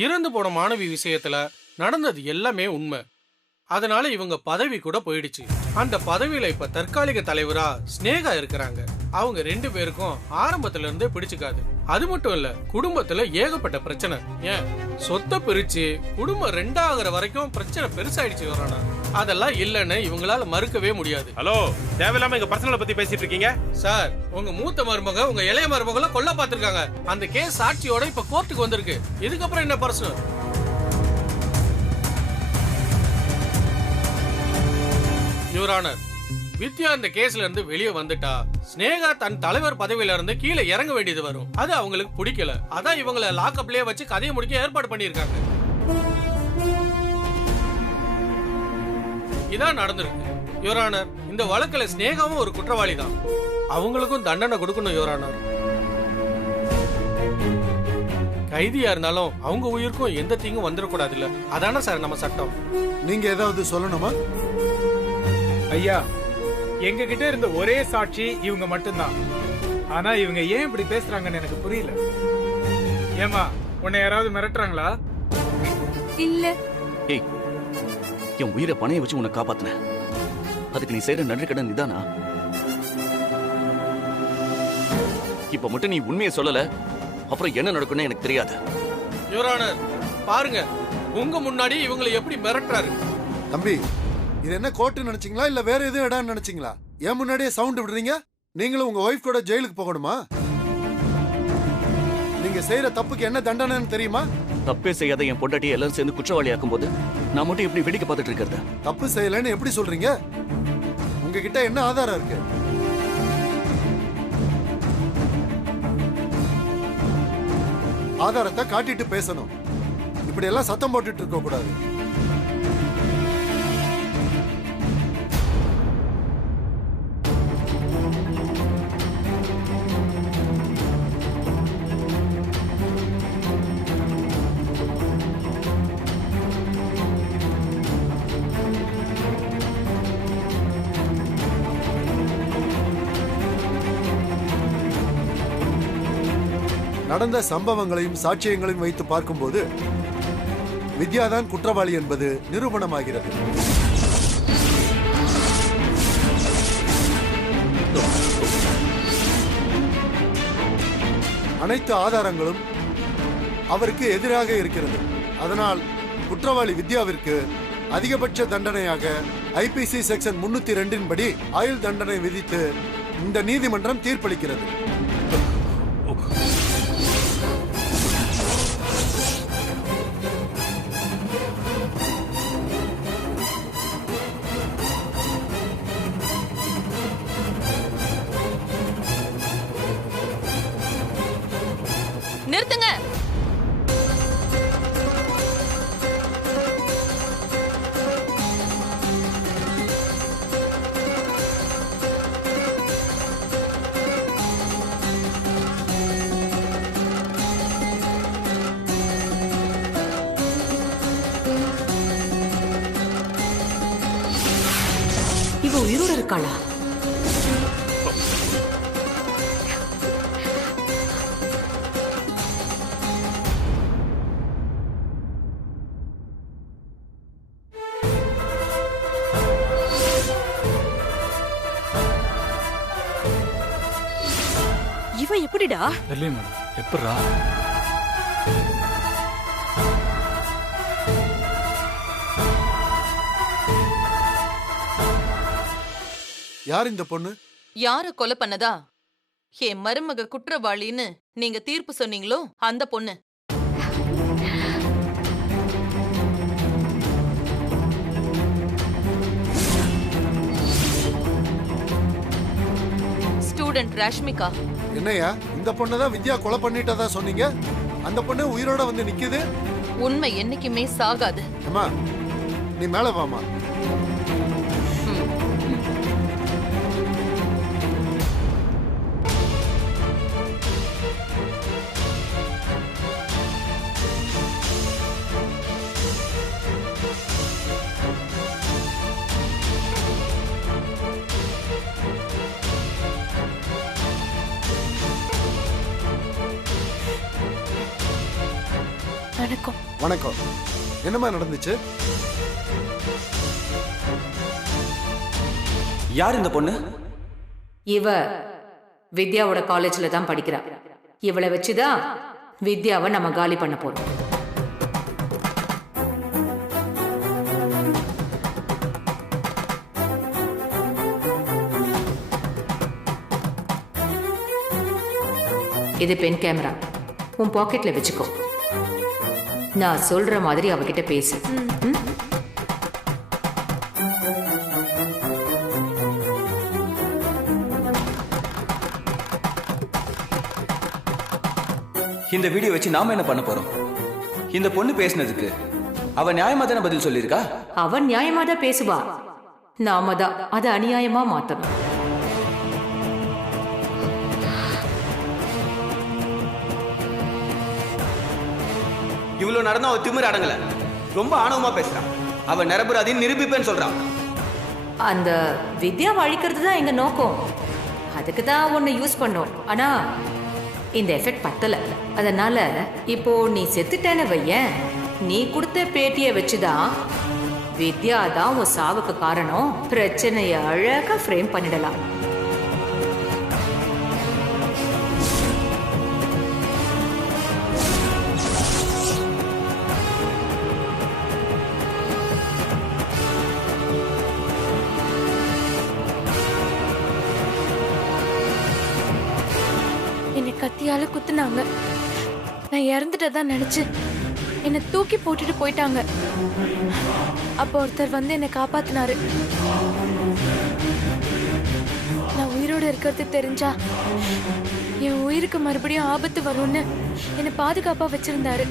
இறந்து போன மாணவி விஷயத்துல நடந்தது எல்லாமே உண்மை. அதனால இவங்க பதவி கூட போயிடுச்சு. அந்த பதவியில இப்ப தற்காலிக தலைவரா ஸ்னேகா இருக்கிறாங்க. அவங்க 2 பேருக்கும் ஆரம்பத்துல இருந்தே பிடிச்சுக்காது. அது மட்டும் இல்ல, குடும்பத்துல ஏகப்பட்ட பிரச்சனை. ஏன் சொத்தை பிரிச்சு குடும்பம் 2 ஆகுற வரைக்கும் பிரச்சனை பெருசாயிடுச்சு வரானா. அதெல்லாம் இல்லன்னு இவங்களால மறுக்கவே முடியாது. ஹலோ, தேவையில்லாம எங்க பர்சனலை பத்தி பேசிட்டு இருக்கீங்க சார். உங்க மூத்த மருமக உங்க இளைய மருமகளை கொல்ல பாத்துருக்காங்க. அந்த கேஸ் சாட்சியோட இப்ப கோர்ட்டுக்கு வந்திருக்கு. இதுக்கப்புறம் என்ன பர்சனல்? யுவர் ஆனர், வித்யா இந்த கேஸ்ல இருந்து வெளியே வந்துட்டா ஸ்னேகா தன் தலைவர் பதவியில இருந்து கீழே இறங்க வேண்டியது வரும். அது அவங்களுக்கு பிடிக்கல. அதான் இவங்களை லாக்அப்லயே வச்சு கதையை முடிக்க ஏற்பாடு பண்ணிருக்காங்க. இதான் நடந்திருக்கு யுவர் ஆனர். இந்த வழக்குல ஸ்னேகாவும் ஒரு குற்றவாளி தான். அவங்களுக்கும் தண்டனை கொடுக்கணும் யுவர் ஆனர். கைதியா இருந்தாலும் அவங்க உயிருக்கும் எந்த தீங்கும் வந்துடக்கூடாது இல்ல. அதானே சார் நம்ம சட்டம். நீங்க ஏதாவது சொல்லணுமா? ஐயா, எங்க கிட்ட இருந்த ஒரே சாட்சி இவங்க மட்டும்தான். ஆனா இவங்க ஏன் இப்படி பேசுறாங்கன்னு எனக்கு புரியல. ஏமா, உன்னை யாராவது மிரட்டுறாங்களா? இல்ல. ஏய், என் உயிரை பணைய வச்சு உன்னை காப்பாத்தின. அதுக்கு நீ செய்யற நன்றி கடன் நிதானா? இப்ப மட்டும் நீ உண்மையை சொல்லல, அப்புறம் என்ன நடக்கும்னு எனக்கு தெரியாது. யுவர் ஆனர், பாருங்க உங்க முன்னாடி இவங்களை எப்படி மிரட்டுறாரு. தம்பி, இது என்ன கோர்ட்டு நினைச்சீங்களா இல்ல வேற எதுவும் இடம் நினைச்சீங்களா? ஏன் முன்னாடியே சவுண்ட் விடுறீங்க? நீங்களும் உங்க ஒய்ஃப் கூட ஜெயிலுக்கு போகணுமா? நீங்க செய்யற தப்புக்கு என்ன தண்டனைன்னு தெரியுமா? தப்பே செய்யாத என் பொண்டாட்டியை எல்லாரும் சேர்ந்து குற்றவாளி ஆக்கும் போது நான் மட்டும் எப்படி வேடிக்கை பார்த்துட்டு இருக்கிறது? தப்பு செய்யலன்னு எப்படி சொல்றீங்க? உங்ககிட்ட என்ன ஆதாரம் இருக்கு? ஆதாரத்தை காட்டிட்டு பேசணும். இப்படி எல்லாம் சத்தம் போட்டுட்டு இருக்க கூடாது. நடந்த சம்பவங்களையும் சாட்சியங்களையும் வைத்து பார்க்கும்போது வித்யாதான் குற்றவாளி என்பது நிரூபணமாகிறது. அனைத்து ஆதாரங்களும் அவருக்கு எதிராக இருக்கிறது. அதனால் குற்றவாளி வித்யாவிற்கு அதிகபட்ச தண்டனையாக ஐபிசி செக்ஷன் 302 படி ஆயுள் தண்டனை விதித்து இந்த நீதிமன்றம் தீர்ப்பளிக்கிறது. நிறுத்துங்க. இவ உயிரோட இருக்காளா? இவ எப்படிடா? தெரியல மேடம். எப்படா? யார் இந்த பொண்ணு? யார கொலை பண்ணதா என் மருமக குற்றவாளின்னு நீங்க தீர்ப்பு சொன்னீங்களோ அந்த பொண்ணு. ஸ்டூடெண்ட் ராஷ்மிகா. என்னையா, இந்த பொண்ணதான் வித்யா கொலை பண்ணிட்டதா சொன்னீங்க? அந்த பொண்ணு உயிரோட வந்து நிக்குது. உண்மை என்னைக்குமே சாகாது. அம்மா, நீ மேல வாமா. வணக்கம். வணக்கம். என்னம்மா நடந்துச்சு? யார் இந்த பொண்ணு? இவ வித்யாவோட காலேஜ்ல தான் படிக்கிறா. இவளை வச்சுதான் வித்யாவை நம்ம காலி பண்ண போறோம். இது பென் கேமரா. உன் பாக்கெட்ல வச்சுக்கோ. நான் சொல்ற மாதிரி அவகிட்ட பேசு. ம்? இந்த வீடியோ வச்சு நாம என்ன பண்ண போறோம்? இந்த பொண்ணு பேசினதுக்கு அவ நியாயமா தானே பதில் சொல்லியிருக்கா? அவன் நியாயமா தான் பேசுவா. நாம தான் அதை அநியாயமா மாத்தணும். இவ்வளவு நடந்தா அவ திமிர அடங்கல. ரொம்ப ஆணவமா பேசுறான். அவ நிரபராதின்னு நிரூபிப்பேன்னு சொல்றான். அந்த வித்யாவை அழிக்கிறது தான் எங்க நோக்கம். அதுக்கு தான் உன்னை யூஸ் பண்ணோம். ஆனா இந்த எஃபெக்ட் பத்தல. அதனால இப்போ நீ செத்துட்டேன்னு வையேன், நீ கொடுத்த பேட்டியை வச்சுதான் வித்யா தான் உன் சாவுக்கு காரணம், பிரச்சனையை அழகா ஃப்ரேம் பண்ணிடலாம். என்னை கத்தியால குத்துனாங்க. நான் இறந்துட்டதா நினைச்சு என்னை தூக்கி போட்டுட்டு போயிட்டாங்க. அப்போ ஒருத்தர் வந்து என்னை காப்பாத்தினாரு. நான் உயிரோட இருக்கிறது தெரிஞ்சா என் உயிருக்கு மறுபடியும் ஆபத்து வரும்னு என்னை பாதுகாப்பா வச்சிருந்தாரு.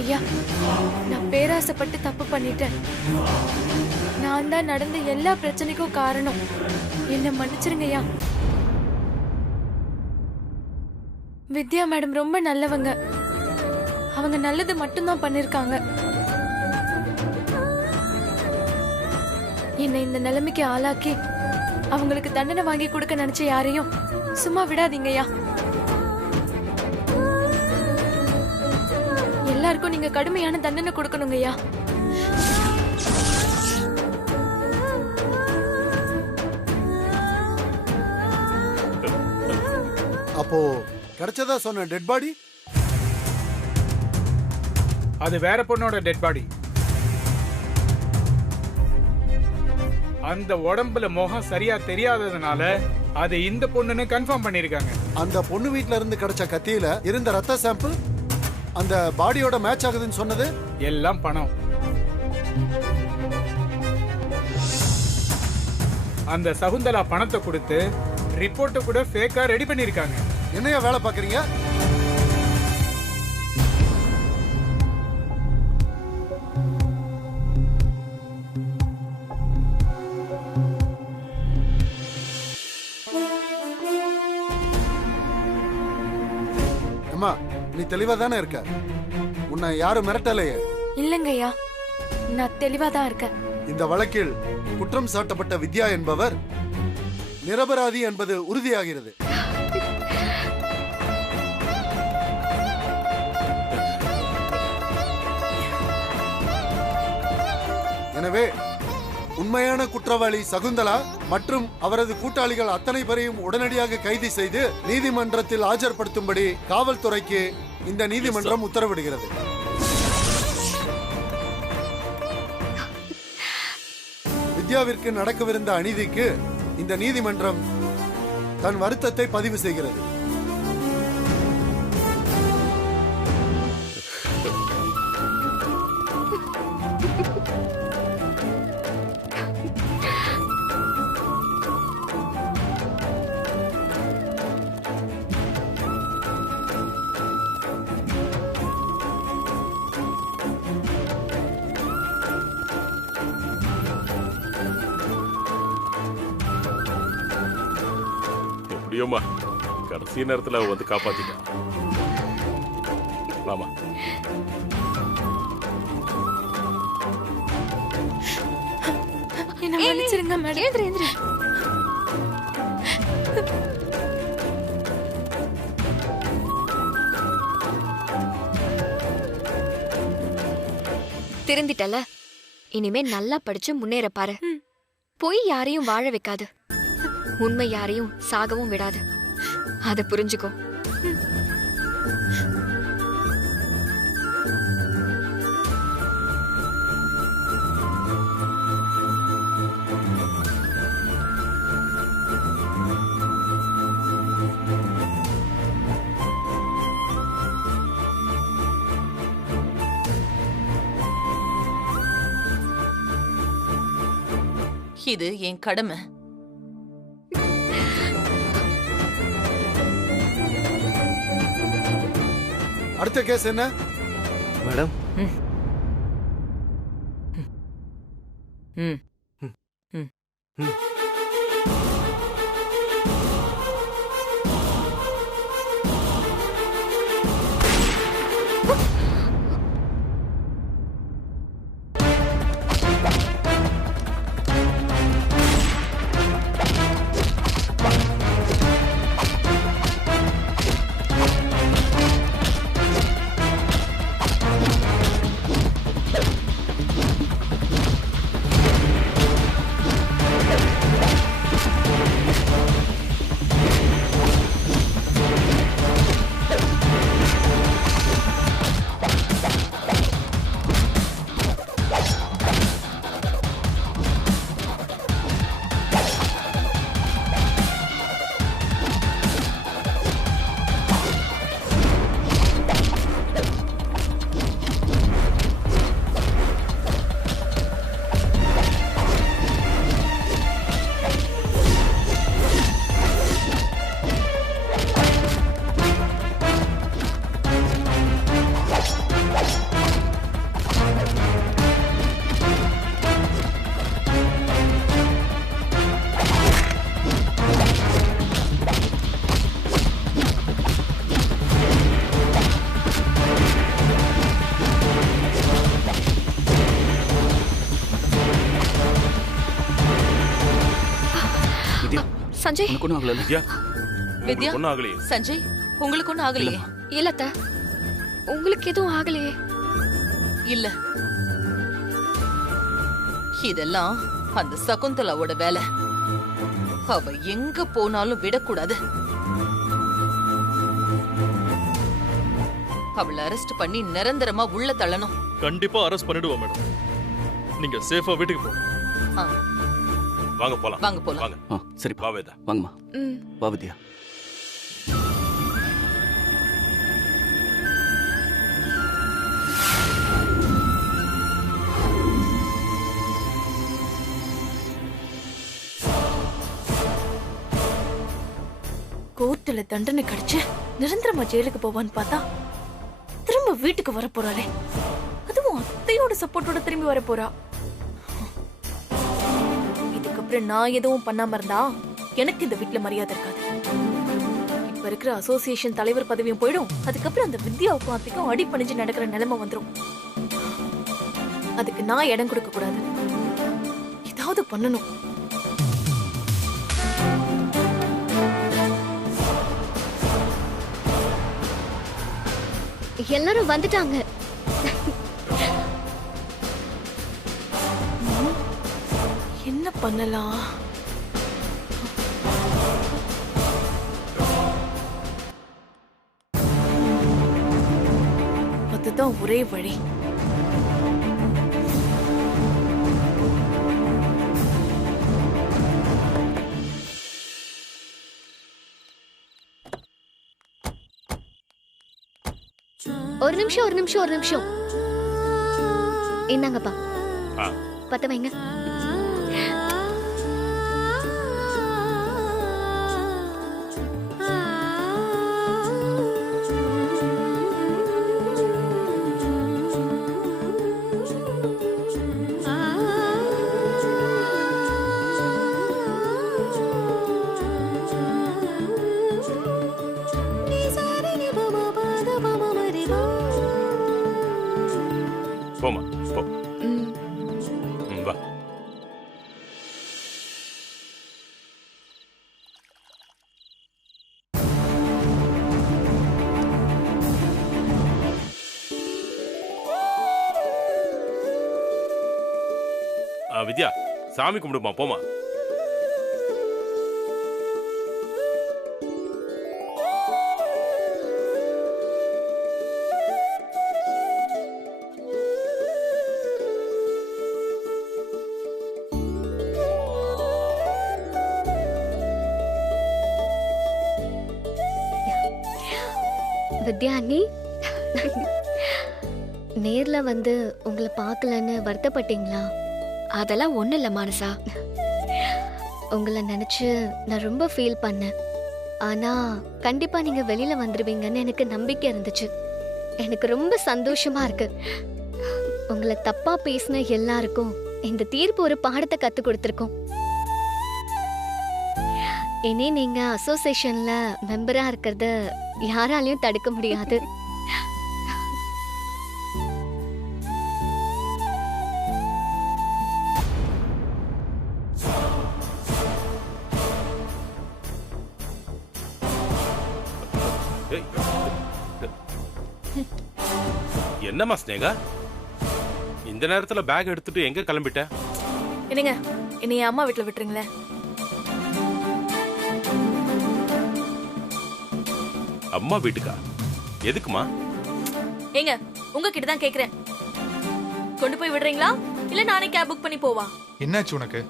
ஐயா, நான் பேராசைப்பட்டு தப்பு பண்ணிட்டேன். நான் தான் நடந்த எல்லா பிரச்சனைக்கும் காரணம். என்ன மன்னிச்சிருங்கய்யா. வித்யா மேடம் ரொம்ப நல்லவங்க. அவங்க நல்லது மட்டும்தான் பண்ணிருக்காங்க. என்னை இந்த நிலைமைக்கு ஆளாக்கி அவங்களுக்கு தண்டனை வாங்கி கொடுக்க நினைச்ச யாரையும் சும்மா விடாதீங்கய்யா. எல்லாருக்கும் நீங்க கடுமையான தண்டனை கொடுக்கணுங்கய்யா. அப்போ கிடைச்சதா சொன்ன டெட் பாடி? அது வேற பொண்ணோட டெட் பாடி. அந்த உடம்புல முகம் சரியா தெரியாததுனால அது இந்த பொண்ணுன்னு கன்ஃபார்ம் பண்ணிருக்காங்க. அந்த பொண்ணு வீட்ல இருந்து கிடைச்ச கத்தியில இருந்த ரத்த சாம்பிள் அந்த பாடியோட மேட்ச் ஆகுதுன்னு சொன்னது எல்லாம் பணம். அந்த சகுந்தலா பணத்தை கொடுத்து ரிப்போர்ட்டை கூட ஃபேக்கா ரெடி பண்ணிருக்காங்க. என்னையா வேலை பாக்குறீங்க? அம்மா, நீ தெளிவா தானே இருக்க? உன்னை யாரும் மிரட்டலையே? இல்லங்கய்யா, நான் தெளிவா தான் இருக்கேன். இந்த வழக்கில் குற்றம் சாட்டப்பட்ட வித்யா என்பவர் நிரபராதி என்பது உறுதியாகிறது. எனவே உண்மையான குற்றவாளி சகுந்தலா மற்றும் அவரது கூட்டாளிகள் அத்தனை பேரையும் உடனடியாக கைது செய்து நீதிமன்றத்தில் ஆஜர்படுத்தும்படி காவல்துறைக்கு இந்த நீதிமன்றம் உத்தரவிடுகிறது. வித்யாவிற்கு நடக்கவிருந்த அநீதிக்கு இந்த நீதிமன்றம் தன் வருத்தத்தை பதிவு செய்கிறது. எப்படியோமா கடைசி நேரத்துல வந்து காப்பாத்திட்டான். வாமா. என்ன மன்னிச்சிருங்க மேடம். திருந்திட்டல, இனிமே நல்லா படிச்சு முன்னேற பாரு. பொய் யாரையும் வாழ வைக்காது, உண்மை யாரையும் சாகவும் விடாது. அத புரிஞ்சுக்கோ. இது என் கடமை. அடுத்த கேஸ் என்ன? மேடம், சஞ்சய், உனக்கு ஒன்றும் ஆகல. வித்யா, வித்யா, ஒன்றும் ஆகலையே. சஞ்சய், உங்களுக்கு ஒன்றும் ஆகலையே? இல்லத்த, உங்களுக்கு எதுவும் ஆகலையே. இல்ல, இதெல்லாம் அந்த சகுந்தலாவோட வேலை. அவ எங்க போனாலும் விடக்கூடாது. அவளை அரெஸ்ட் பண்ணி நிரந்தரமா உள்ள தள்ளணும். கண்டிப்பா அரெஸ்ட் பண்ணிடுவோம் மேடம். நீங்க சேஃபா வீட்டுக்கு போங்க. ஆ, வாங்க போலாம். வாங்க போலாம். வாங்க. ஆ சரி, வா வேதா. வாங்கம்மா. வா வித்யா. கோர்ட்டுல தண்டனை கிடைச்சு நிரந்தரமா ஜெயிலுக்கு போவான்னு பார்த்தா திரும்ப வீட்டுக்கு வர போறாளே, அதுவும் அத்தையோட சப்போர்ட்டோட திரும்பி வர போறா. இதுக்கப்புறம் நான் எதுவும் பண்ணாம இருந்தா எனக்கு இந்த வீட்டுல மரியாதை இருக்காது. இப்ப இருக்கிற அசோசியேஷன் தலைவர் பதவியும் போயிடும். அதுக்கப்புறம் அந்த வித்யாவுக்கும் அத்தைக்கும் அடி பணிஞ்சு நடக்கிற நிலைமை வந்துடும். அதுக்கு நான் இடம் கொடுக்க கூடாது. ஏதாவது பண்ணணும். எல்லாரும் வந்துட்டாங்க. என்ன பண்ணலாம்? அதுதான் ஒரே வழி. ஒரு நிமிஷம். என்னங்கப்பா, பத்த வைங்க. போமா, போ. வா. வித்யா சாமி கும்பிடுமா, போமா. வித்யா அண்ணி, நேர்ல வந்து உங்களை பார்க்கலன்னு வருத்தப்பட்டீங்களா? அதெல்லாம் ஒண்ணும் இல்ல மானசா. உங்களை நினைச்சு நான் ரொம்ப ஃபீல் பண்ணேன். ஆனா கண்டிப்பா நீங்க வெளியில வந்துருவீங்கன்னு எனக்கு நம்பிக்கை இருந்துச்சு. எனக்கு ரொம்ப சந்தோஷமா இருக்கு. உங்களை தப்பா பேசின எல்லாருக்கும் இந்த தீர்ப்பு ஒரு பாடத்தை கத்து கொடுத்துருக்கோம். இனி நீங்க அசோசியேஷன்ல மெம்பரா இருக்கிறத யாராலையும் தடுக்க முடியாது. என்னம்மா ஸ்னேகா, இந்த நேரத்துல பேக் எடுத்துட்டு எங்க கிளம்பிட்ட? என்னங்க, என்னைய அம்மா வீட்டுல விட்டுருங்களேன். அம்மா வீட்டுக்கா? எதுக்குமா? ஏங்க, உங்ககிட்ட தான் கேக்குறேன். கொண்டு போய் விடுறீங்களா இல்ல நானே கேப் புக் பண்ணி போவா? என்னாச்சு உனக்கு?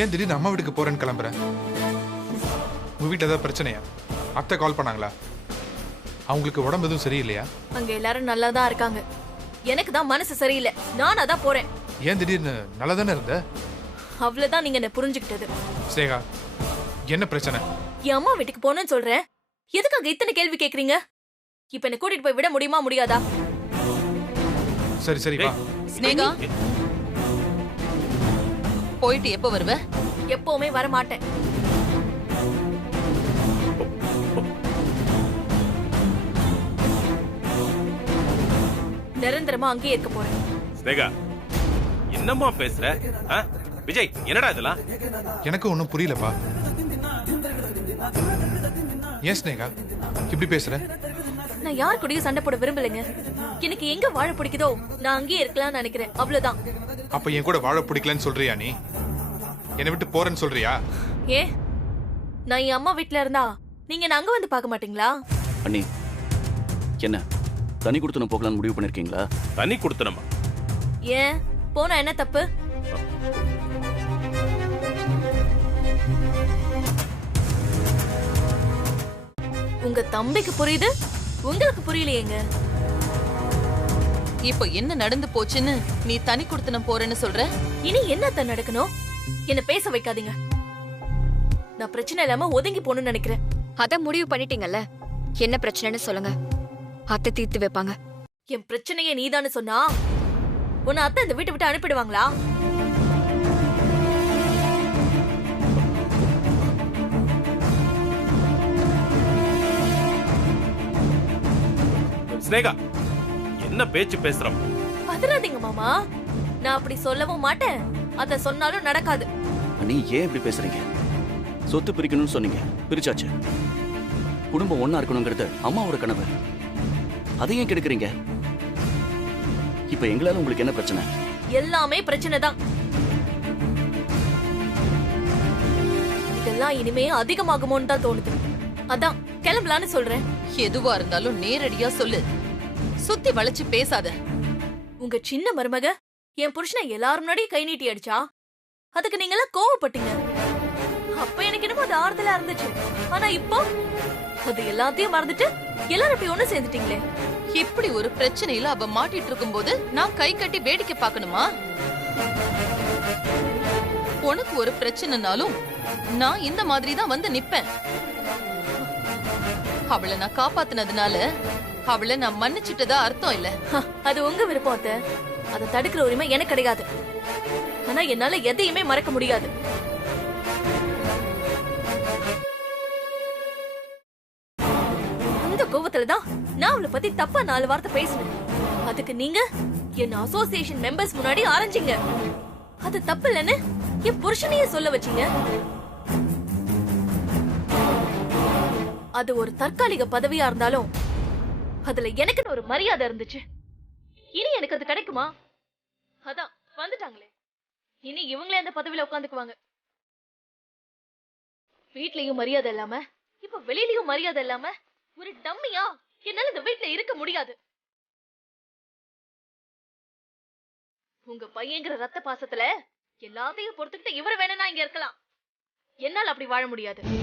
ஏன் திடீர்னு அம்மா வீட்டுக்கு போறேன்னு கிளம்புற? உங்க வீட்டுல ஏதாவது பிரச்சனையா? அத்தை கால் பண்ணாங்களா? அவங்களுக்கு உடம்பு எதுவும் சரியில்லையா? அங்க எல்லாரும் நல்லா தான் இருக்காங்க. எனக்கு தான் மனசு சரியில்லை. நான் அதான் போறேன். ஏன் திடீர்னு நல்லா தானே இருந்த? அவ்வளவுதான் நீங்க என்ன புரிஞ்சுக்கிட்டது. ஸ்னேகா, என்ன பிரச்சனை? என் அம்மா வீட்டுக்கு போனேன்னு சொல்றேன். எதுக்காக இத்தனை கேள்வி கேக்குறீங்க? இப்ப என்ன கூட்டிட்டு போய் விட முடியுமா முடியாதா? சரி சரி வா. ஸ்னேகா, போயிட்டு எப்ப வருவ? எப்பவுமே வர மாட்டேன். நிரந்தரமா அங்கேயே இருக்க போறேன். ஸ்னேகா, என்னம்மா பேசுற? விஜய், என்னடா இதெல்லாம்? எனக்கு ஒன்றும் புரியலப்பா. ஏன் ஸ்னேகா இப்படி பேசுற? நான் யார் கூடயும் சண்டை போட விரும்பலைங்க. எனக்கு எங்க வாழ பிடிக்குதோ நான் அங்கேயே இருக்கலாம்னு நினைக்கிறேன். அவ்வளவுதான். அப்ப என் கூட வாழ பிடிக்கலன்னு சொல்றியா? நீ என்னை விட்டு போறேன்னு சொல்றியா? ஏ, நான் என் அம்மா வீட்டுல இருந்தா நீங்க என்ன அங்க வந்து பார்க்க மாட்டீங்களா? அண்ணி, என்ன தனி கொடுத்தனம் போகலான்னு முடிவு பண்ணிருக்கீங்களா? தனி கொடுத்தனமா? ஏன் போனா என்ன தப்பு? உங்க தம்பிக்கு புரியுது, உங்களுக்கு புரியலையேங்க. இப்போ என்ன நடந்து போச்சுன்னு நீ தனி கொடுத்தனம் போறேன்னு சொல்ற? இனி என்னத்த நடக்கணும்? என்ன பேச வைக்காதீங்க. நான் பிரச்சனை இல்லாம ஒதுங்கி போகணும்னு நினைக்கிறேன். அத முடிவு பண்ணிட்டீங்கல்ல, என்ன பிரச்சனைன்னு சொல்லுங்க, அத்தை தீர்த்து வைப்பாங்க. என் பிரச்சனையே நீதான்னு சொன்னா உன்னை அத்தை இந்த வீட்டை விட்டு அனுப்பிடுவாங்களா? ஸ்னேகா, என்ன பேச்சு பேசுறோம்? பதறாதீங்க மாமா. நான் அப்படி சொல்லவும் மாட்டேன். அத சொன்னாலும் நடக்காது. அண்ணி, ஏன் இப்படி பேசுறீங்க? சொத்து பிரிக்கணும்னு சொன்னீங்க, பிரிச்சாச்சு. குடும்பம் ஒண்ணா இருக்கணுங்கிறது அம்மாவோட கனவு. அதை ஏன் கெடுக்குறீங்க? இப்ப எங்களால உங்களுக்கு என்ன பிரச்சனை? எல்லாமே பிரச்சனை தான். இதெல்லாம் இனிமே அதிகமாகுமோன்னு தான் தோணுது. அதான் கிளம்பலான்னு சொல்றேன். எதுவா இருந்தாலும் நேரடியா சொல்லு, சுத்தி வளைச்சு பேசாத. உங்க சின்ன மருமக என் புருஷனை எல்லாரும் முன்னாடி கை நீட்டி அடிச்சா அதுக்கு நீங்க எல்லாம் கோவப்பட்டீங்க. அப்ப எனக்கு என்னமோ அது ஆறுதலா இருந்துச்சு. ஆனா இப்போ அது எல்லாத்தையும் மறந்துட்டு எல்லாரும் இப்படி ஒண்ணு சேர்ந்துட்டீங்களே. இப்படி ஒரு பிரச்சனையில அவ மாட்டிட்டு இருக்கும் போது நான் கை கட்டி வேடிக்கை பார்க்கணுமா? உனக்கு ஒரு பிரச்சனைனாலும் நான் இந்த மாதிரி தான் வந்து நிப்பேன். அவளை நான் காப்பாத்தினதுனால அவளை நான் மன்னிச்சிட்டதா அர்த்தம் இல்ல. அது உங்க விருப்பம் அத்தை. அதை தடுக்கிற உரிமை எனக்கு கிடையாது. ஆனா என்னால எதையுமே மறக்க முடியாது. அந்த கோவத்துலதான் நான் அவளை பத்தி தப்பா 4 வார்த்தை பேசினேன். அதுக்கு நீங்க என்ன அசோசியேஷன் மெம்பர்ஸ் முன்னாடி ஆரம்பிச்சீங்க. அது தப்பு இல்லன்னு என் புருஷனையே சொல்ல வச்சீங்க. அது ஒரு தற்காலிக பதவியா இருந்தாலும் அதுல எனக்குன்னு ஒரு மரியாதை இருந்துச்சு. இனி எனக்கு அது கிடைக்குமா? அதான் வந்துட்டாங்களே. இனி இவங்களே அந்த பதவியில உட்காந்துக்குவாங்க. வீட்லயும் மரியாதை இல்லாம இப்ப வெளியிலயும் மரியாதை இல்லாம ஒரு டம்மியா என்னால இந்த வீட்ல இருக்க முடியாது. உங்க பையங்கிற ரத்த பாசத்துல எல்லாத்தையும் பொறுத்துக்கிட்டு இவரை வேணும்னா இங்க இருக்கலாம். என்னால அப்படி வாழ முடியாது.